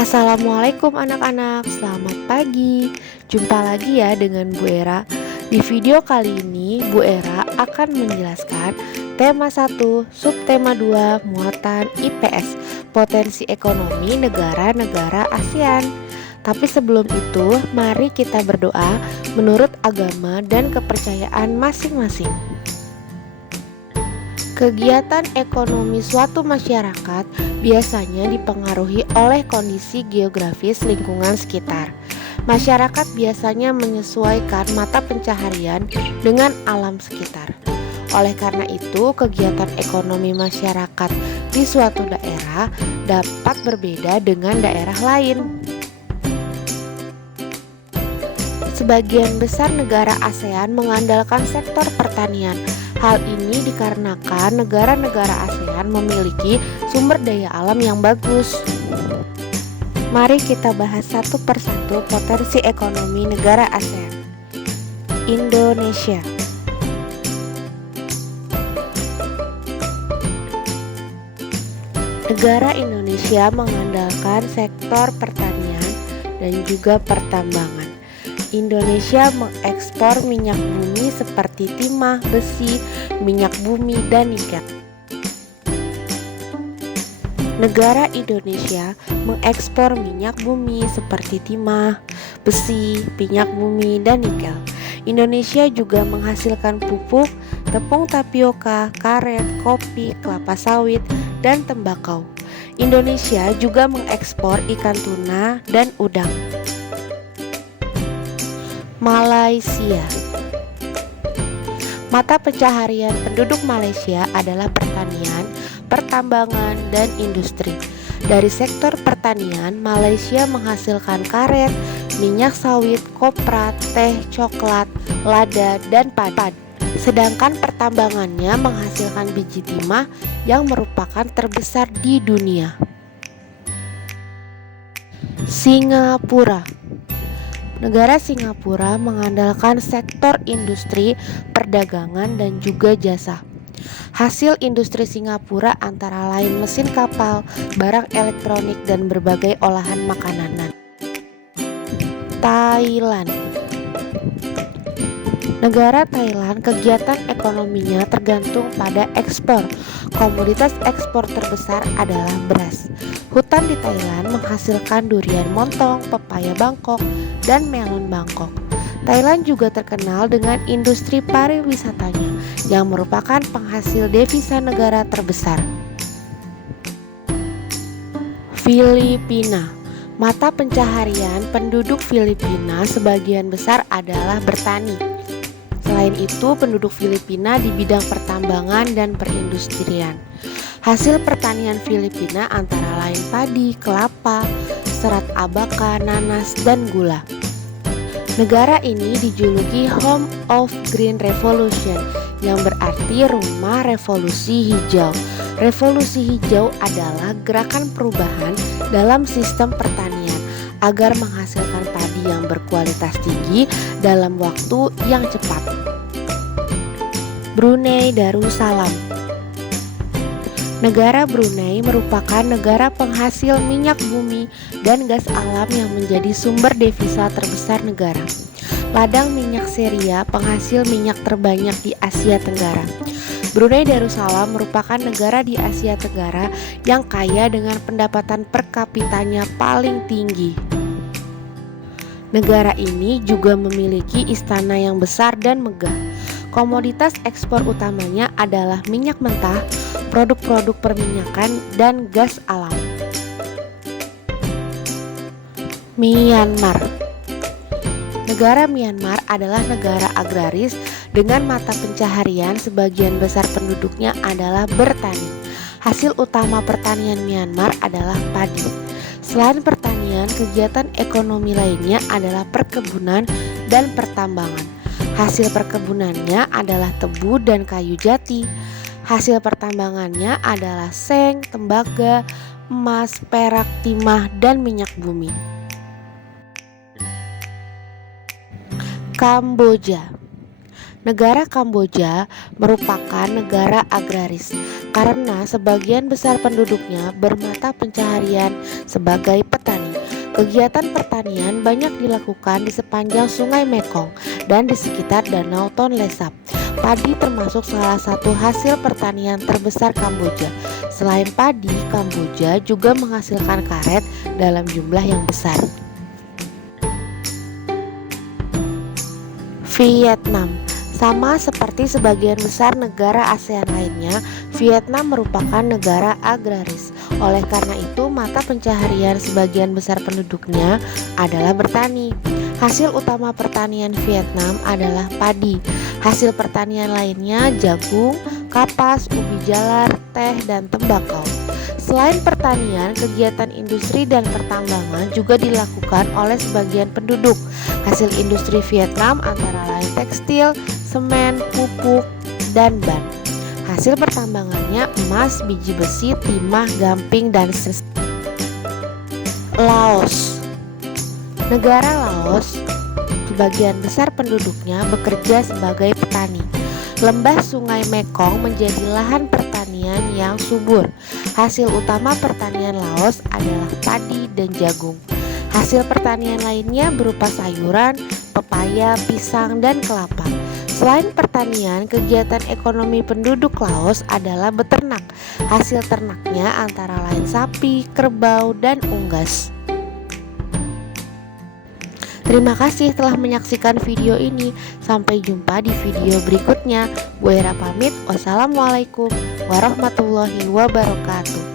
Assalamualaikum anak-anak, selamat pagi. Jumpa lagi ya dengan Bu Era. Di video kali ini Bu Era akan menjelaskan tema 1, subtema 2, muatan IPS, potensi ekonomi negara-negara ASEAN. Tapi sebelum itu, mari kita berdoa menurut agama dan kepercayaan masing-masing. Kegiatan ekonomi suatu masyarakat biasanya dipengaruhi oleh kondisi geografis lingkungan sekitar. Masyarakat biasanya menyesuaikan mata pencaharian dengan alam sekitar. Oleh karena itu, kegiatan ekonomi masyarakat di suatu daerah dapat berbeda dengan daerah lain. Sebagian besar negara ASEAN mengandalkan sektor pertanian. Hal ini dikarenakan negara-negara ASEAN memiliki sumber daya alam yang bagus. Mari kita bahas satu persatu potensi ekonomi negara ASEAN. Indonesia. Negara Indonesia mengandalkan sektor pertanian dan juga pertambangan. Indonesia mengekspor minyak bumi seperti timah, besi, minyak bumi, dan nikel. Negara Indonesia mengekspor minyak bumi seperti timah, besi, minyak bumi, dan nikel. Indonesia juga menghasilkan pupuk, tepung tapioka, karet, kopi, kelapa sawit, dan tembakau. Indonesia juga mengekspor ikan tuna dan udang. Malaysia. Mata pencaharian penduduk Malaysia adalah pertanian, pertambangan, dan industri. Dari sektor pertanian, Malaysia menghasilkan karet, minyak sawit, kopra, teh, coklat, lada, dan padi. Sedangkan pertambangannya menghasilkan biji timah yang merupakan terbesar di dunia. Singapura. Negara Singapura mengandalkan sektor industri, perdagangan, dan juga jasa. Hasil industri Singapura antara lain mesin kapal, barang elektronik, dan berbagai olahan makanan. Thailand. Negara Thailand kegiatan ekonominya tergantung pada ekspor. Komoditas ekspor terbesar adalah beras. Hutan di Thailand menghasilkan durian montong, pepaya Bangkok, dan melon Bangkok. Thailand juga terkenal dengan industri pariwisatanya yang merupakan penghasil devisa negara terbesar. Filipina. Mata pencaharian penduduk Filipina sebagian besar adalah bertani. Selain itu, penduduk Filipina di bidang pertambangan dan perindustrian. Hasil pertanian Filipina antara lain padi, kelapa, serat abaka, nanas, dan gula. Negara ini dijuluki Home of Green Revolution, yang berarti rumah revolusi hijau. Revolusi hijau adalah gerakan perubahan dalam sistem pertanian agar menghasilkan padi yang berkualitas tinggi dalam waktu yang cepat. Brunei Darussalam. Negara Brunei merupakan negara penghasil minyak bumi dan gas alam yang menjadi sumber devisa terbesar negara. Ladang minyak Seria penghasil minyak terbanyak di Asia Tenggara. Brunei Darussalam merupakan negara di Asia Tenggara yang kaya dengan pendapatan per kapitanya paling tinggi. Negara ini juga memiliki istana yang besar dan megah. Komoditas ekspor utamanya adalah minyak mentah, produk-produk perminyakan, dan gas alam. Myanmar. Negara Myanmar adalah negara agraris dengan mata pencaharian sebagian besar penduduknya adalah bertani. Hasil utama pertanian Myanmar adalah padi. Selain pertanian, kegiatan ekonomi lainnya adalah perkebunan dan pertambangan. Hasil perkebunannya adalah tebu dan kayu jati. Hasil pertambangannya adalah seng, tembaga, emas, perak, timah, dan minyak bumi. Kamboja. Negara Kamboja merupakan negara agraris. karena sebagian besar penduduknya bermata pencaharian sebagai petani. Kegiatan pertanian banyak dilakukan di sepanjang Sungai Mekong dan di sekitar Danau Tonle Sap. Padi termasuk salah satu hasil pertanian terbesar Kamboja. Selain padi, Kamboja juga menghasilkan karet dalam jumlah yang besar. Vietnam. Sama seperti sebagian besar negara ASEAN lainnya, Vietnam merupakan negara agraris. Oleh karena itu, mata pencaharian sebagian besar penduduknya adalah bertani. Hasil utama pertanian Vietnam adalah padi. Hasil pertanian lainnya jagung, kapas, ubi jalar, teh, dan tembakau. Selain pertanian, kegiatan industri dan pertambangan juga dilakukan oleh sebagian penduduk. Hasil industri Vietnam antara lain tekstil, semen, pupuk, dan ban. Hasil pertambangannya emas, biji besi, timah, gamping, dan Laos. Negara Laos, sebagian besar penduduknya bekerja sebagai petani. Lembah Sungai Mekong menjadi lahan pertanian yang subur. Hasil utama pertanian Laos adalah padi dan jagung. Hasil pertanian lainnya berupa sayuran, pepaya, pisang, dan kelapa. Selain pertanian, kegiatan ekonomi penduduk Laos adalah beternak. Hasil ternaknya antara lain sapi, kerbau, dan unggas. Terima kasih telah menyaksikan video ini. Sampai jumpa di video berikutnya. Bu Era pamit. Wassalamualaikum warahmatullahi wabarakatuh.